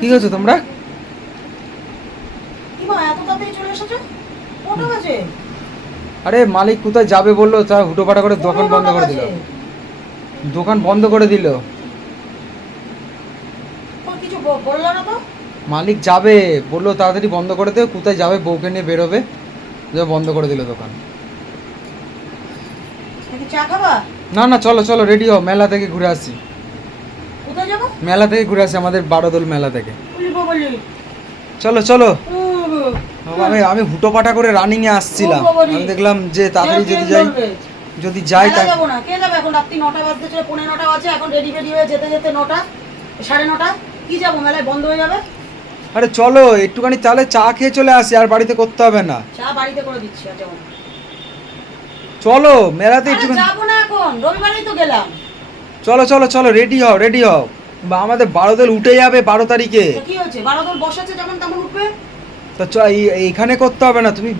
কি করছ তোমরা? আরে মালিক কোথায় যাবে বলল তা হুটোপাটা করে দোকান বন্ধ করে দিল। দোকান বন্ধ করে দিল। মালিক যাবে বলল তাড়াতাড়ি বন্ধ করে দে কোথায় যাবে বউকে নিয়ে বেরোবে। যে বন্ধ করে দিল দোকান। চা খাবা? না না চলো চলো রেডি হও মেলা থেকে ঘুরে আসি। কোথায় যাব? মেলা থেকে ঘুরে আসি আমাদের বারোদল মেলা থেকে। চলো চলো। আমি আমি হুটোপাটা করে রানিং এ আসছিলাম আমি দেখলাম যে তাড়াতাড়ি যদি যাই যদি যাই তা যাব না কে যাবে? এখন রাত্রি নটা বাজতে চলে পনেরো নটা বাজে এখন রেডি ফেডি হয়ে যেতে যেতে নটা সাড়ে নটা। কি যাব? মেলায় বন্ধ হয়ে যাবে? আরে চলো একটুখানি তাহলে চা খেয়ে চলে আসি আর বাড়িতে করতে হবে না। চা বাড়িতে করে দিচ্ছি আর যাব। চলো মেলাতে একটুখানি যাব না এখন রবিবারেই তো গেলাম। চলো চলো চলো রেডি হও রেডি হও। বা আমাদের বারো দল উঠে যাবে বারো তারিখে। কি হয়েছে বারো দল যেমন তেমন উঠবে? তো চ এই- এইখানে করতে হবে না তুমি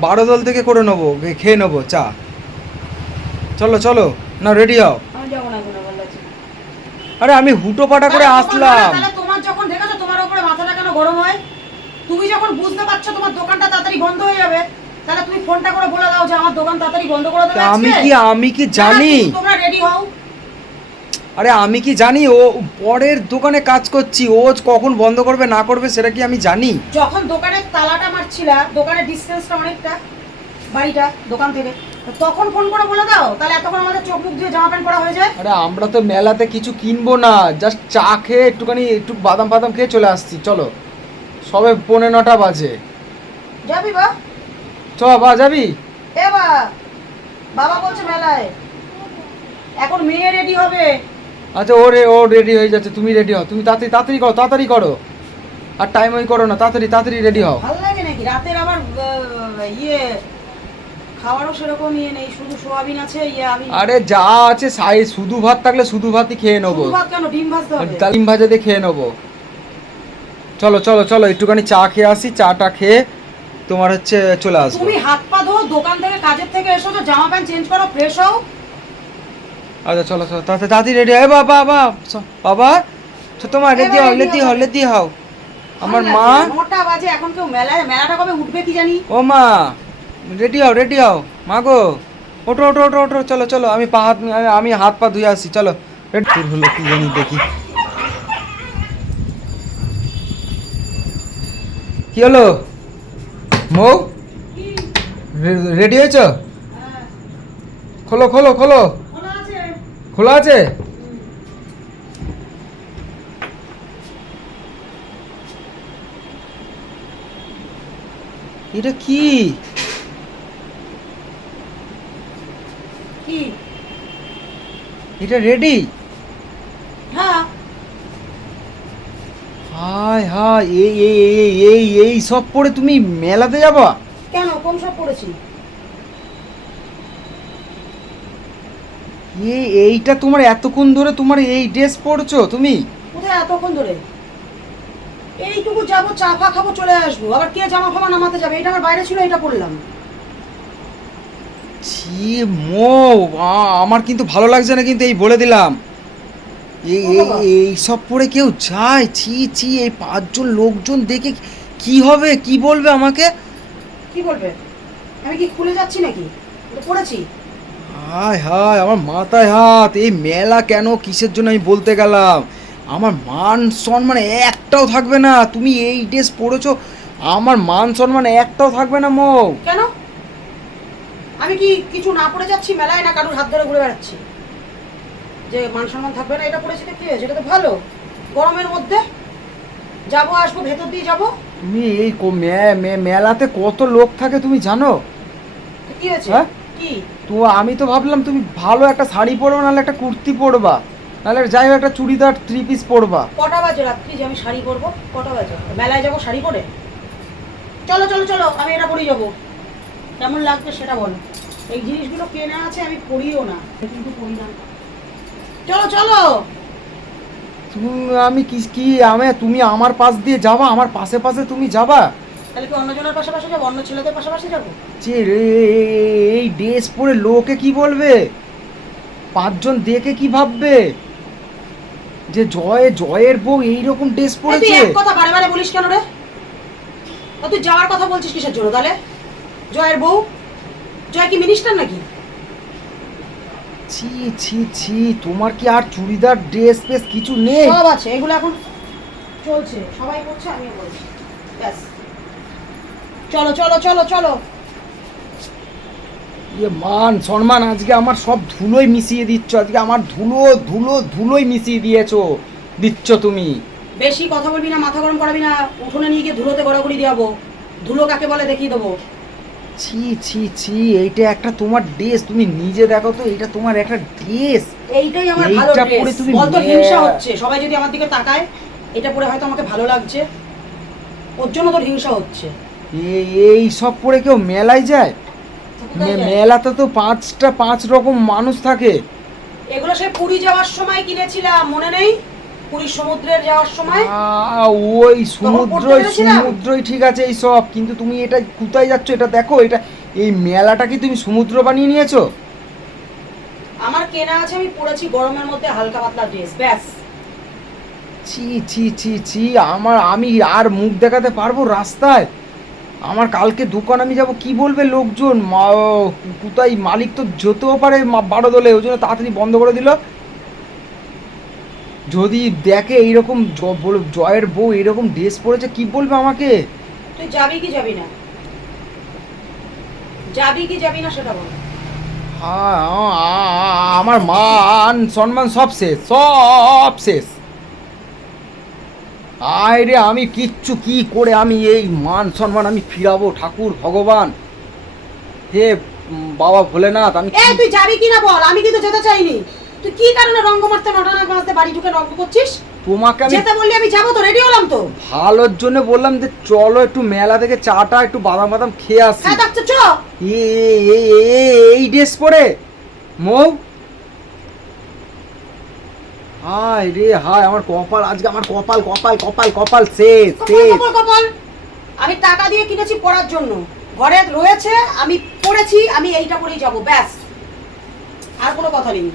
বারো দল থেকে করে নেব খেয়ে নেব চা। চলো চলো না রেডি হও। আরে আমি হুটো পাটা করে আসলাম। তোমার যখন দেখেছ তোমার উপরে মাথাটা কেন গরম হয়? তুমি যখন বুঝতে পারছ তোমার দোকানটা তাড়াতাড়ি বন্ধ হয়ে যাবে তাহলে তুমি ফোনটা করে বলে দাও যে আমার দোকান তাড়াতাড়ি বন্ধ করে দেবে আমি কি আমি কি জানি? তোমরা রেডি হও। আরে আমি কি জানি? ও পরের দোকানে কাজ করছি ও কখন বন্ধ করবে না করবে সেটা কি আমি জানি? যখন দোকানের তালাটা মারছিলা দোকানের ডিসটেন্সটা অনেকটা বাড়িটা দোকান থেকে তখন ফোন করে বলে দাও তাহলে এতক্ষণ আমাদের চোখ মুখ দিয়ে জামা প্যান্ট পরা হয়ে যায়। আরে আমরা তো মেলাতে কিছু কিনবো না জাস্ট চা খেয়ে একটুখানি একটু বাদাম ফাদাম খেয়ে চলে আসছি চলো। সবে পৌনে নটা বাজে। যাবি বা? চ বা যাবি? এ বা বাবা বলছে মেলায়। এখন মেয়ে রেডি হবে। আচ্ছা ও রে ও রেডি হয়ে যাচ্ছে তুমি রেডি হও। তুমি তাড়াতাড়ি তাড়াতাড়ি করো তাড়াতাড়ি করো। আর টাইম ওই করো না তাড়াতাড়ি তাড়াতাড়ি রেডি হও। ভালো লাগে নাকি? রাতের আবার ইয়ে খাওয়ারও সেরকম ইয়ে নেই শুধু সোয়াবিন আছে ইয়ে আমি আরে যা আছে সাই শুধু ভাত থাকলে শুধু ভাতই খেয়ে নেব। শুধু ভাত কেন? ডিম ভাজতে হবে। ডালিম ভাজা দিয়ে খেয়ে নেব। চলো চলো চলো একটুখানি চা খেয়ে আসি চাটা খেয়ে তোমার হচ্ছে চলে আসব। তুমি হাত পা ধো দোকান থেকে কাজের থেকে এসো তো জামা প্যান্ট চেঞ্জ করো ফ্রেশ হও। আচ্ছা চলো চলো তাড়াতাড়ি তাড়াতাড়ি রেডি হয় বাবা বাবা বাবা তো তোমার রেডি হও রেডি হও। রেডি হও। আমার মা নটা বাজে এখন কেউ মেলায় মেলাটা কবে উঠবে কি জানি। ও মা রেডি হও রেডি হও। মা গো ওঠো ওঠো ওঠো ওঠো চলো চলো আমি পা হাত আমি- হাত পা ধুয়ে আসি চলো। রেডি হলো কি জানি দেখি। কি হলো? মৌ রেডি হয়েছো? খোলো খোলো খোলো। খোলা আছে? এটা কি? কি? এটা রেডি হ্যাঁ হাই হাই এই এই এই এই এই সব পরে তুমি মেলাতে যাবা? কেন? কোন সব পড়েছি এই এইটা তোমার এতক্ষণ ধরে তোমার এই ড্রেস পরছো তুমি? কোথায় এতক্ষণ ধরে? এইটুকু যাব চা ফা খাব চলে আসব। আবার কে জামা ফামা নামাতে যাবে? এটা আমার বাইরে ছিল এটা পড়লাম। ছি মো আ- আমার কিন্তু ভালো লাগছে না কিন্তু এই বলে দিলাম। এই এই সব পরে কেউ যায়? ছি ছি এই পাঁচজন লোকজন দেখে কি হবে? কি বলবে আমাকে? কি বলবে? আমি কি খুলে যাচ্ছি নাকি? পড়েছি। হায় হায় আমার মাথায় হাত। এই মেলা কেন? কিসের জন্য আমি বলতে গেলাম? আমার মান সম্মান একটাও থাকবে না। তুমি এই ড্রেস পরেছো আমার মান সম্মান একটাও থাকবে না মো। কেন? আমি কি কিছু না পড়ে যাচ্ছি? মেলায় না কারোর হাত ধরে ঘুরে বেড়াচ্ছি? যে মান সম্মান থাকবে না এটা পড়েছি কি? হয়েছে এটা তো ভালো। গরমের মধ্যে যাব আসব ভেতর দিয়ে যাব। তুমি এই কো- মে- মে- মেলাতে কত লোক থাকে তুমি জানো? তো কি হয়েছে? হ্যাঁ? কি? তো আমি তো ভাবলাম তুমি ভালো একটা শাড়ি পরবা নাহলে একটা কুর্তি পরবা। নাহলে যাই হোক একটা চুড়িদার থ্রি পিস পরবা। কটা বাজে রাত্রি যে আমি শাড়ি পরবো? কটা বাজে? মেলায় যাব শাড়ি পরে? চলো চলো চলো আমি এটা পরেই যাব। কেমন লাগবে সেটা বলো। এই জিনিসগুলো কেনা আছে আমি পরিও না। কিন্তু পরি না চলো চলো। তুমি আমি কি কি আমি তুমি আমার পাশ দিয়ে যাবা? আমার পাশে পাশে তুমি যাবা? তাহলে কি অন্যজনের পাশাপাশি যাব? অন্য ছেলেদের পাশাপাশি যাব? যে রে- এই ড্রেস পরে লোকে কি বলবে? পাঁচজন দেখে কি ভাববে? যে জয় জয়ের বউ এইরকম ড্রেস তুই পরেছে? এক কথা বারে বারে বলিস কেন রে? তা তুই যাওয়ার কথা বলছিস কিসের জন্য তাহলে? জয়ের বউ? জয় কি মিনিস্টার নাকি? ছি ছি ছি তোমার কি আর চুড়িদার ড্রেস ফেস কিছু নেই? সব আছে এগুলো এখন চলছে সবাই করছে আমিও বলছি ব্যাস। চলো চলো চলো চলো। ইয়ে মান সম্মান আজকে আমার সব ধুলোই মিশিয়ে দিচ্ছ আজকে আমার ধুলো ধুলো ধুলোই মিশিয়ে দিয়েছ দিচ্ছ তুমি। বেশি কথা বলবি না মাথা গরম করাবি না উঠোনে নিয়ে গিয়ে ধুলোতে গড়াগড়ি দিয়াবো ধুলো কাকে বলে দেখিয়ে দেবো। ছি ছি ছি এইটা একটা তোমার ড্রেস তুমি নিজে দেখো তো এটা তোমার একটা ড্রেস এইটাই আমার ভালো ড্রেস তুমি বলতো হিংসা হচ্ছে। সবাই যদি আমার দিকে তাকায় এটা পরে হয়তো আমাকে ভালো লাগছে। ওর জন্য তোর হিংসা হচ্ছে। এই এই সব পরে কেউ মেলায় যায়? মেলাতে তো পাঁচটা পাঁচ রকম মানুষ থাকে। এগুলো সে পুরী যাওয়ার সময় কিনেছিলাম মনে নেই? পুরীর সমুদ্রের যাওয়ার সময়? ওই সমুদ্রই সমুদ্রই ঠিক আছে এই সব কিন্তু তুমি এটা কোথায় যাচ্ছ এটা দেখো এটা এই মেলাটা কি তুমি সমুদ্র বানিয়ে নিয়েছো? আমার কেনা আছে আমি পরেছি গরমের মধ্যে হালকা পাতলা ড্রেস ব্যাস। ছি ছি ছি ছি আমার আমি আর মুখ দেখাতে পারব রাস্তায়? আমার কালকে দোকান আমি যাব কি বলবে লোকজন? মা কোথায় মালিক তো যেতেও পারে মা- বারো দলে ওই জন্য তাড়াতাড়ি বন্ধ করে দিল। যদি দেখে এইরকম জয়ের বউ এরকম ড্রেস পরেছে কি বলবে আমাকে? তুই যাবি কি যাবি না? যাবি কি যাবি না সেটা বল। আ- আমার মান সম্মান সব শেষ সব শেষ। আয় রে আমি কিচ্ছু কি করে আমি এই মান সম্মান আমি ফিরাবো ঠাকুর ভগবান। হে বাবা ভোলেনাথ আমি তুই যাবি কি না বল? আমি কিন্তু যেতে চাইনি। তুই কি কারণে রঙ্গ মারতে নটানা মারতে বাড়ি ঢুকে রঙ্গ করছিস? তোমাকে আমি যেতে বললি আমি যাব তো রেডি হলাম তো। ভালোর জন্য বললাম যে চলো একটু মেলা থেকে চাটা একটু বাদাম বাদাম খেয়ে আসি। হ্যাঁ ডাকছে চ। এ- এ- এ- এ- এই ড্রেস পরে। মৌ। হায় রে হায় আমার কপাল আজকে আমার কপাল কপাল কপাল কপাল শেষ কপাল শেষ। কপাল কপাল। আমি টাকা দিয়ে কিনেছি পড়ার জন্য। ঘরে রয়েছে আমি পড়েছি আমি এইটা পরেই যাব ব্যাস। আর কোনো কথা নেই।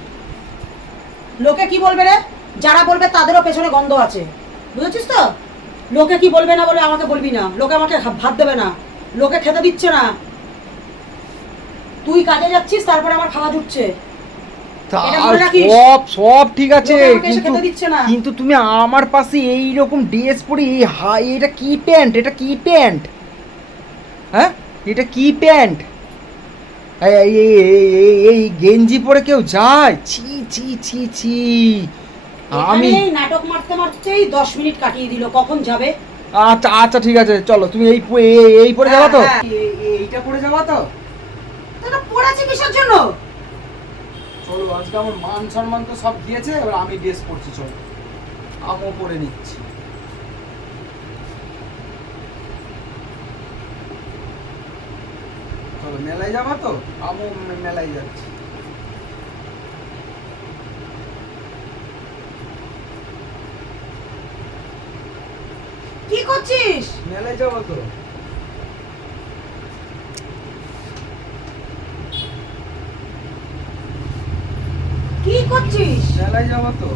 লোকে কি বলবে রে? যারা বলবে তাদেরও পেছনে গন্ধ আছে। বুঝেছিস তো? লোকে কি বলবে না বলে আমাকে বলবি না। লোকে আমাকে ভাত দেবে না। লোকে খেতে দিচ্ছে না। তুই কাজে যাচ্ছিস তারপরে আমার খাওয়া জুটছে। এটা সব সব ঠিক আছে। কিন্তু। কিন্তু তুমি আমার পাশে এই রকম ড্রেস পরে এই হাই এটা কি প্যান্ট? এটা কি প্যান্ট? হ্যাঁ? এটা কি প্যান্ট? এই এই- এই- এই- এই- এই গেঞ্জি পরে কেউ যায়? ছি ছি ছি ছি। আমি নাটক মারতে মারতেই দশ মিনিট কাটিয়ে দিল কখন যাবে? আচ্ছা আচ্ছা ঠিক আছে চলো তুমি এই এই- এই পরে যাবা তো? হ্যাঁ, এই- এই- এইটা পরে যাবা তো? তোরা পড়েছি কিসের জন্য? চলো আজকে আমার মান সম্মান তো সব গিয়েছে এবার আমি ড্রেস পরছি চলো। আমিও পরে নিচ্ছি। চলো মেলায় যাবা তো? আমিও মেলায় যাচ্ছি। কি করছিস? মেলায় যাবা তো? কি করছিস? মেলায় যাবা তো?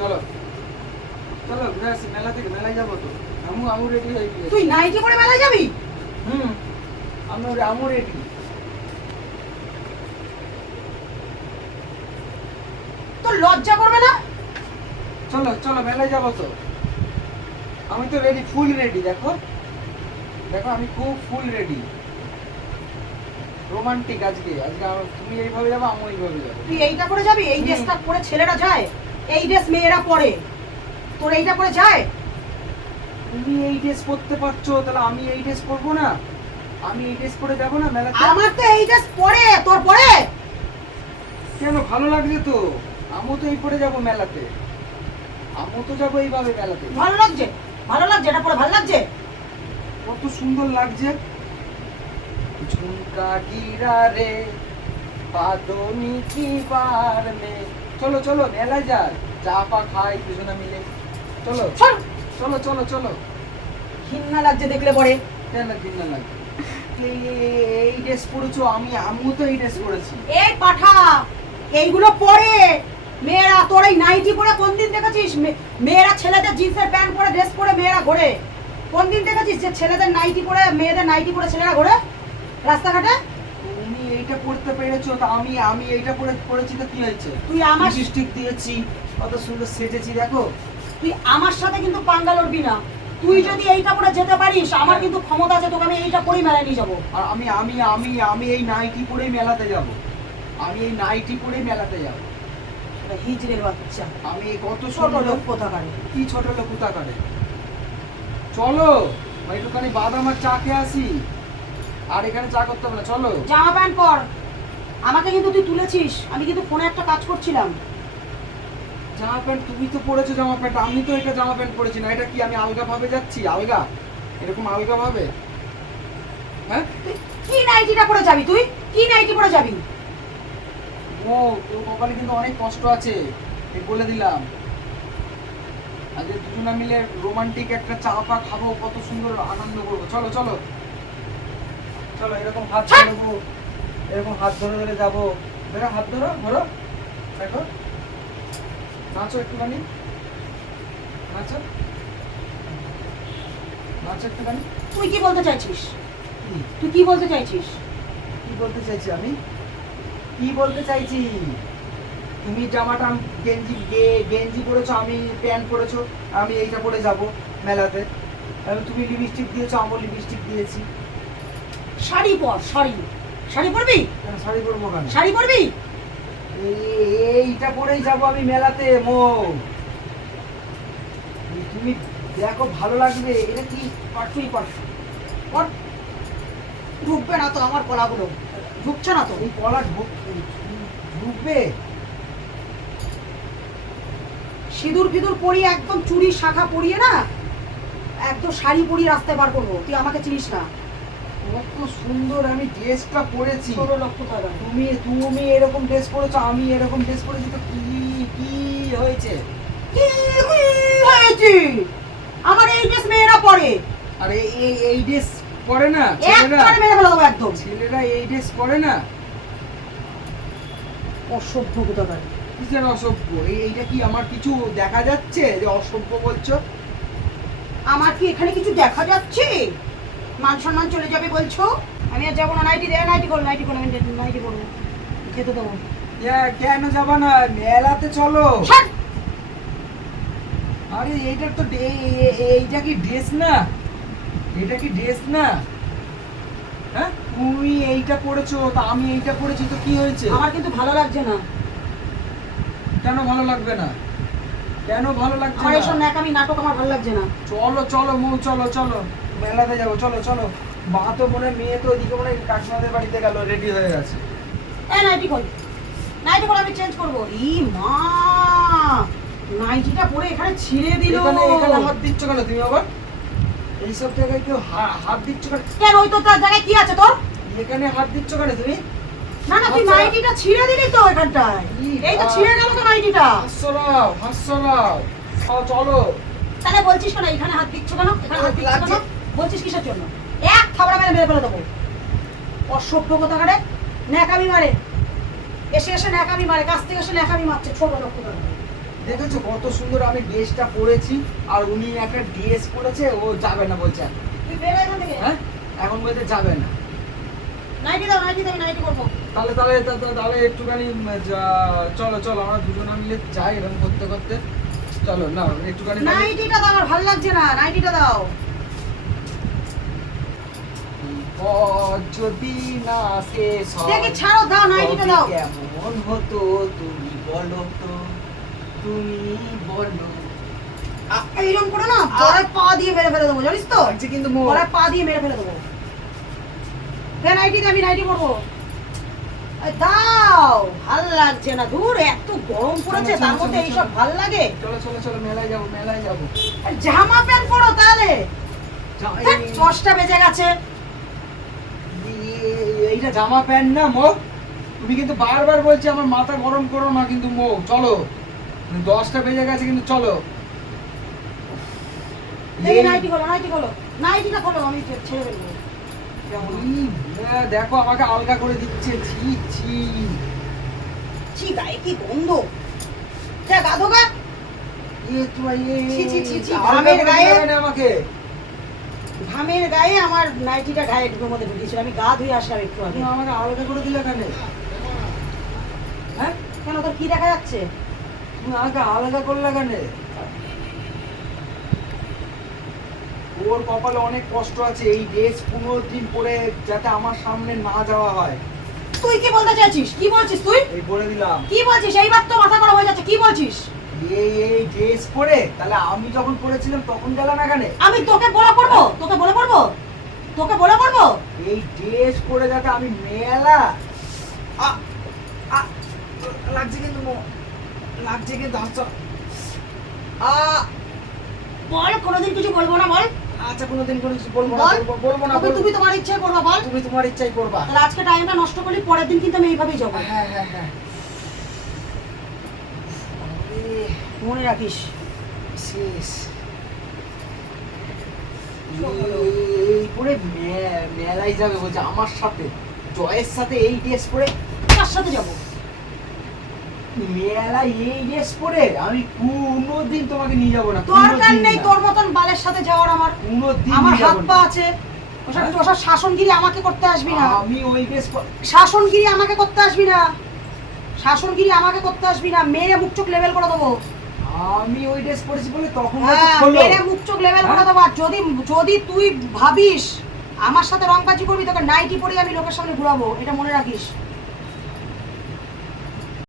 চলো। চলো ঘুরে আসি মেলা থেকে মেলায় যাব তো। আমু আমু রেডি হয়ে গিয়েছি। তুই নাইটি পরে মেলায় যাবি? হুম আমি আমু রেডি তোর লজ্জা করবে না? চলো চলো মেলায় যাব তো। আমি তো রেডি ফুল রেডি দেখো। দেখো আমি খুব ফুল রেডি রোমান্টিক আজকে। আজকে তুমি এইভাবে যাব আমি এইভাবে যাব। তুই এইটা করে যাবি? এই। ড্রেসটা পরে ছেলেরা যায়? এই ড্রেস মেয়েরা পরে। তোর এইটা পরে যায়? তুমি এই ড্রেস পরতে পারছ তাহলে আমি এই ড্রেস পরবো না? আমি এই ড্রেস পরে যাব না মেলাতে? আমার তো এই ড্রেস পরে তোর পরে? কেন ভালো লাগছে তো। আমিও তো এই পরে যাব মেলাতে। আমিও তো যাব এইভাবে মেলাতে। ভালো লাগছে? ভালো লাগছে? এটা পরে ভালো লাগছে? কত সুন্দর লাগছে। ঝুমকা গিরা রে বাদনি কি পারলে চলো চলো মেলায় যাই চা পা খাই দুজনে মিলে। চলো। চলো। চলো চলো ঘৃণা লাগছে দেখলে পরে। কেন দিন না লাগে এই- ড্রেস পরেছো আমি আমিও তো এই ড্রেস পরেছি। এই পাঠা এইগুলো পরে। মেয়েরা তোর এই নাইটি পরে কোন দিন দেখেছিস? মেয়েরা ছেলেদের জিন্সের প্যান্ট পরে ড্রেস পরে মেয়েরা ঘোরে। কোন দিন দেখেছিস যে ছেলেদের নাইটি পরে মেয়েদের নাইটি পরে ছেলেরা ঘোরে? রাস্তাঘাটে? পড়তে পেরেছ তা আমি আমি এইটা পরে পড়েছি তো কি হয়েছে? তুই আমার লিপস্টিক দিয়েছি? কত সুন্দর সেজেছি দেখো। তুই আমার সাথে কিন্তু পাঙ্গা লড়বি না। তুই যদি এইটা পরে যেতে পারিস আমার কিন্তু ক্ষমতা আছে তোকে আমি এইটা পরেই মেলায় নিয়ে যাব। আর আমি আমি আমি আমি এই নাইটি পরেই মেলাতে যাব। আমি এই নাইটি পরেই মেলাতে যাব। হিজড়ের বাচ্চা। আমি কত ছোট লোক কোথা কোথাকারে? কি ছোট লোক কোথা করে চলো একটুখানি বাদাম আর চা খেয়ে আসি। আর এখানে চা করতে হবে না চলো। জামা প্যান্ট পর। আমাকে কিন্তু তুই তুলেছিস। আমি কিন্তু ফোনে একটা কাজ করছিলাম। জামা প্যান্ট তুমি তো পরেছো জামা প্যান্ট আমি তো এটা জামা প্যান্ট পরেছি না। এটা কি আমি আলগা ভাবে যাচ্ছি? আলগা? এরকম আলগা ভাবে হ্যাঁ কি নাইটিটা পরে যাবি তুই? কি নাইটি পরে যাবি? ও তোর কপালে কিন্তু অনেক কষ্ট আছে। এই বলে দিলাম। আজকে দুজনা মিলে রোমান্টিক একটা চা পা খাব কত সুন্দর আনন্দ করব। চলো চলো। চলো এরকম হাত ছাড়। এরকম হাত ধরে ধরে যাব। বেরো হাত ধরো ধরো। দেখো। নাচো একটুখানি। নাচো। নাচো একটুখানি। তুই কি বলতে চাইছিস? তুই কি বলতে চাইছিস? কি বলতে চাইছি আমি? কি বলতে চাইছি? তুমি জামাটা গেঞ্জি গে- গেঞ্জি পরেছো আমি প্যান্ট পরেছো আমি এইটা পরে যাব মেলাতে। তুমি লিপস্টিক দিয়েছ আমি লিপস্টিক দিয়েছি। শাড়ি পর শাড়ি। শাড়ি পরবি? শাড়ি পরবো কেন? শাড়ি পরবি? এইটা পরেই যাব আমি মেলাতে মো। তুমি দেখো ভালো লাগবে এটা কি পর তুই পর পর। ঢুকবে না তো আমার কলাগুলো। ঢুকছে না তো। এই কলা ঢুক- ঢুকবে? সিঁদুর ফিদুর পরিয়ে একদম চুরি শাখা পরিয়ে না একদম শাড়ি পরিয়ে রাস্তায় বার করব। তুই আমাকে চিনিস না। কত সুন্দর আমি ড্রেসটা পরেছি। তুমি তুমি এরকম ড্রেস পরেছো আমি এরকম ড্রেস পরেছি তো কি কি হয়েছে? কি হয়েছে? আমার এই ড্রেস মেয়েরা পরে। আর এই এই ড্রেস পরে না ছেলেরা? মেরে ফেলে দেবো একদম। ছেলেরা এই ড্রেস পরে না? অসভ্য কোথাকার। কিসের অসভ্য? এই- এইটা কি আমার কিছু দেখা যাচ্ছে? যে অসভ্য বলছো? আমার কি এখানে কিছু দেখা যাচ্ছে? মান সম্মান চলে যাবে বলছো? আমি আর যাব না নাইটি দে নাইটি করো নাইটি করো আমি নাইটি করব। খেতে দেবো। কেন যাবা না? মেলাতে চলো। আরে এইটা তো এইটা কি ড্রেস না? এটা কি ড্রেস না? হ্যাঁ? তুমি এইটা পরেছো তা আমি এইটা পরেছি তো কি হয়েছে? আমার কিন্তু ভালো লাগছে না। কেন ভালো লাগবে না? কেন ভালো লাগছে আমার না? ন্যাকামি নাটক আমার ভালো লাগছে না। চলো চলো মৌ চলো চলো। মেলাতে যাব চলো চলো। মা তো মনে মেয়ে তো ওইদিকে মনে হয় কাকিমাদের বাড়িতে গেল রেডি হয়ে গেছে। এই নাইটি কর নাইটি করে আমি চেঞ্জ করব। ই মা! নাইটিটা পরে এখানে ছিঁড়ে দিল। এখানে এখানে হাত দিচ্ছ কেন তুমি আবার? এইসব জায়গায় কেউ হাত দিচ্ছ কেন? কেন ওই তো তার জায়গায় কি আছে তোর? এখানে হাত দিচ্ছ কেন তুমি? না না তুই আচ্ছা। নাইটিটা ছিঁড়ে দিলি তো এখানটায়। এই তো ছিঁড়ে গেল তো নাইটিটা। হাস্যরাও হাস্যরাও চলো চলো। তাহলে বলছিস কেন এখানে হাত দিচ্ছ কেন? এখানে হাত দিচ্ছ কেন। বলছিস কিসের জন্য? এক থাবড়া মেরে মেরে ফেলে দেবো। অসভ্য কথা কাটে ন্যাকামি মারে। এসে এসে ন্যাকামি মারে কাছ থেকে এসে ন্যাকামি মারছে ছোট লোক দেখেছ কত সুন্দর আমি ড্রেসটা পরেছি আর উনি একটা ড্রেস পরেছে ও যাবে না বলছে। এখন। তুই বেরো এখান থেকে? হ্যাঁ? এখন বলতে যাবে না। নাইটি দাও নাইটি দাও নাইটি করব তাহলে তাহলে তাহলে একটুখানি চলো চলো আমরা দুজনে মিলে যাই এরকম করতে করতে। চলো না একটুখানি নাইটিটা দাও আমার ভালো লাগছে না নাইটিটা দাও। যদি না শেষ দেখি ছাড়ো দাও নাইটিটা দাও। কেমন হতো তুমি বলো তো তুমি বলো। এইরকম করে না গলায় পা দিয়ে মেরে ফেলে দেবো জানিস তো? কিন্তু গলায় পা দিয়ে মেরে ফেলে দেবো। দে নাইটি আমি নাইটি করব দাও ভালো লাগছে না। দূর এত গরম পড়েছে তার মধ্যে এইসব ভালো লাগে। চলো চলো চলো মেলায় যাব মেলায় যাব। জামা প্যান্ট পরো তাহলে। দশটা বেজে গেছে। এইটা জামা প্যান্ট না মো তুমি কিন্তু বারবার বলছি আমার মাথা গরম করো না কিন্তু মো চলো। দশটা বেজে গেছে কিন্তু চলো। নাইটি খোলো নাইটি খোলো। নাইটিটা খোলো আমি ছেড়ে দেবো হ্যাঁ, দেখো আমাকে আলগা করে দিচ্ছে ছি ছি। ছি গায়ে কি গন্ধ? যা গাধো গা তোমার ছি, ছি, ছি, ছি, আমাকে? ঘামের গায়ে আমার নাইটিটা গায়ে ঢুকের মধ্যে ঢুকিয়েছিল আমি গা ধুয়ে আসলাম একটু আগে। আমাকে আলগা করে দিলে কেন? হ্যাঁ? কেন তোর কি দেখা যাচ্ছে? তুমি আমাকে আলাদা করলে কেন? ওর কপালে অনেক কষ্ট আছে। এই ড্রেস পনেরো দিন পরে যাতে আমার সামনে না যাওয়া হয়। তুই কি বলতে চাইছিস? কি বলছিস তুই? এই বলে দিলাম। কি বলছিস? এইবার তো মাথা করা হয়ে যাচ্ছে। কি বলছিস? এই এই ড্রেস পরে তাহলে আমি যখন পরেছিলাম তখন গেল না কেন আমি তোকে বলে পড়ব তোকে বলে পড়ব তোকে বলে পড়ব এই ড্রেস পরে যাতে আমি মেলা। লাগছে কিন্তু লাগছে কিন্তু আচ্ছা বল কোনোদিন কিছু বলব না বল? আচ্ছা কোনোদিন কোনো কিছু বলব না বলবো- না তুমি তোমার ইচ্ছে করবা বল। তুমি তোমার ইচ্ছাই করবা। তাহলে আজকে টাইমটা নষ্ট করলি পরের দিন কিন্তু আমি এইভাবেই যাব। হ্যাঁ হ্যাঁ হ্যাঁ আরে, মনে রাখিস। শেষ। এই পরে মেলায় যাবে বলছে আমার সাথে। জয়ের সাথে এই ড্রেস পরে কার সাথে যাব? এই ড্রেস পরে আমি কোনোদিন তোমাকে নিয়ে যাব না দরকার নেই তোর মতন বালের সাথে যাওয়ার আমার কোনোদিন আমার হাত পা আছে। ওসব? ওসব শাসনগিরি আমাকে করতে আসবি না। আমি ওই ড্রেস শাসনগিরি আমাকে করতে আসবি না। শাসনগিরি আমাকে করতে আসবি না। মেরে মুখ চোখ লেভেল করে দেবো। আমি ওই ড্রেস পরেছি বলে তখন হ্যাঁ মেরে মুখ চোখ লেভেল করে হ্যাঁ? দেবো। আর যদি যদি তুই ভাবিস আমার সাথে রংবাজি করবি তোকে নাইটি পরে আমি লোকের সামনে ঘুরাবো এটা মনে রাখিস।